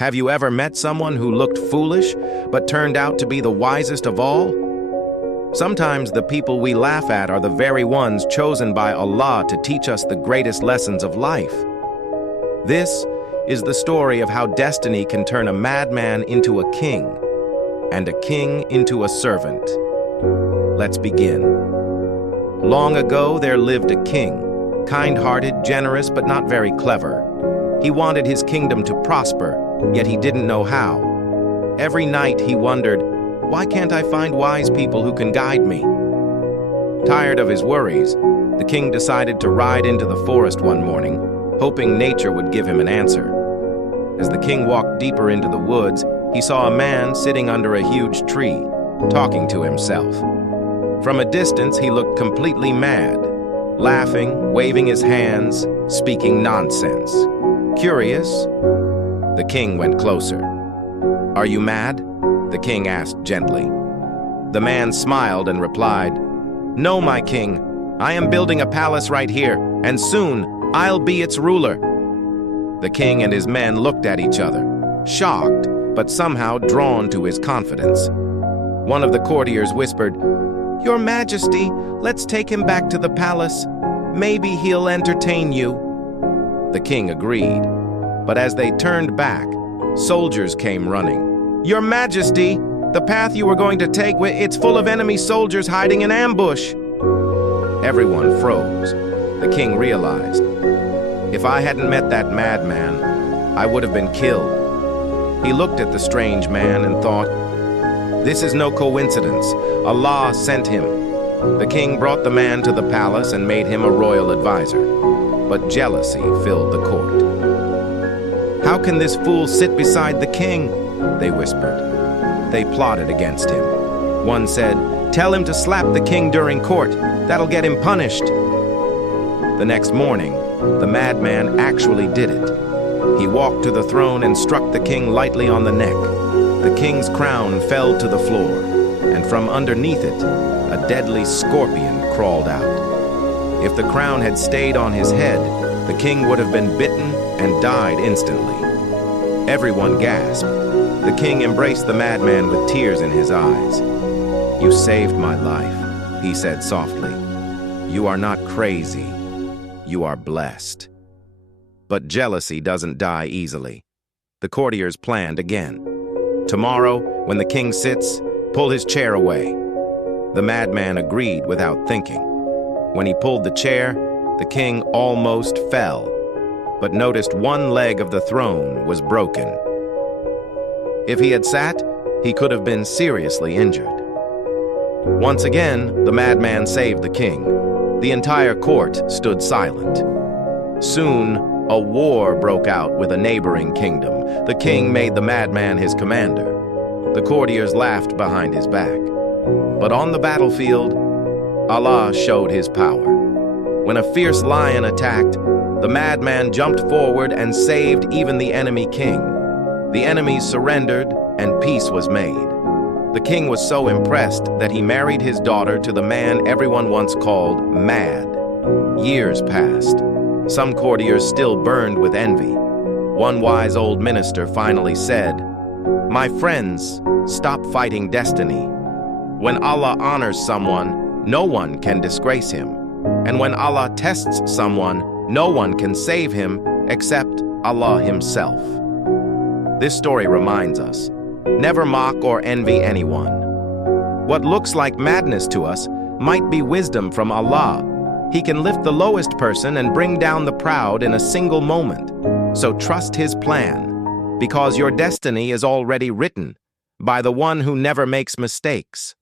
Have you ever met someone who looked foolish, but turned out to be the wisest of all? Sometimes the people we laugh at are the very ones chosen by Allah to teach us the greatest lessons of life. This is the story of how destiny can turn a madman into a king, and a king into a servant. Let's begin. Long ago, there lived a king, kind-hearted, generous, but not very clever. He wanted his kingdom to prosper, yet he didn't know how. Every night he wondered, why can't I find wise people who can guide me? Tired of his worries, the king decided to ride into the forest one morning, hoping nature would give him an answer. As the king walked deeper into the woods, he saw a man sitting under a huge tree, talking to himself. From a distance, he looked completely mad, laughing, waving his hands, speaking nonsense. Curious, the king went closer. "Are you mad?" the king asked gently. The man smiled and replied, "No, my king. I am building a palace right here, and soon I'll be its ruler." The king and his men looked at each other, shocked, but somehow drawn to his confidence. One of the courtiers whispered, "Your Majesty, let's take him back to the palace. Maybe he'll entertain you." The king agreed, but as they turned back, soldiers came running. "Your Majesty, the path you were going to take, it's full of enemy soldiers hiding in ambush." Everyone froze. The king realized, if I hadn't met that madman, I would have been killed. He looked at the strange man and thought, this is no coincidence. Allah sent him. The king brought the man to the palace and made him a royal advisor. But jealousy filled the court. "How can this fool sit beside the king?" they whispered. They plotted against him. One said, "Tell him to slap the king during court. That'll get him punished." The next morning, the madman actually did it. He walked to the throne and struck the king lightly on the neck. The king's crown fell to the floor, and from underneath it, a deadly scorpion crawled out. If the crown had stayed on his head, the king would have been bitten and died instantly. Everyone gasped. The king embraced the madman with tears in his eyes. "You saved my life," he said softly. "You are not crazy. You are blessed." But jealousy doesn't die easily. The courtiers planned again. "Tomorrow, when the king sits, pull his chair away." The madman agreed without thinking. When he pulled the chair, the king almost fell, but noticed one leg of the throne was broken. If he had sat, he could have been seriously injured. Once again, the madman saved the king. The entire court stood silent. Soon, a war broke out with a neighboring kingdom. The king made the madman his commander. The courtiers laughed behind his back. But on the battlefield, Allah showed his power. When a fierce lion attacked, the madman jumped forward and saved even the enemy king. The enemies surrendered, and peace was made. The king was so impressed that he married his daughter to the man everyone once called mad. Years passed. Some courtiers still burned with envy. One wise old minister finally said, "My friends, stop fighting destiny. When Allah honors someone, no one can disgrace him. And when Allah tests someone, no one can save him except Allah himself." This story reminds us, never mock or envy anyone. What looks like madness to us might be wisdom from Allah. He can lift the lowest person and bring down the proud in a single moment. So trust His plan, because your destiny is already written by the one who never makes mistakes.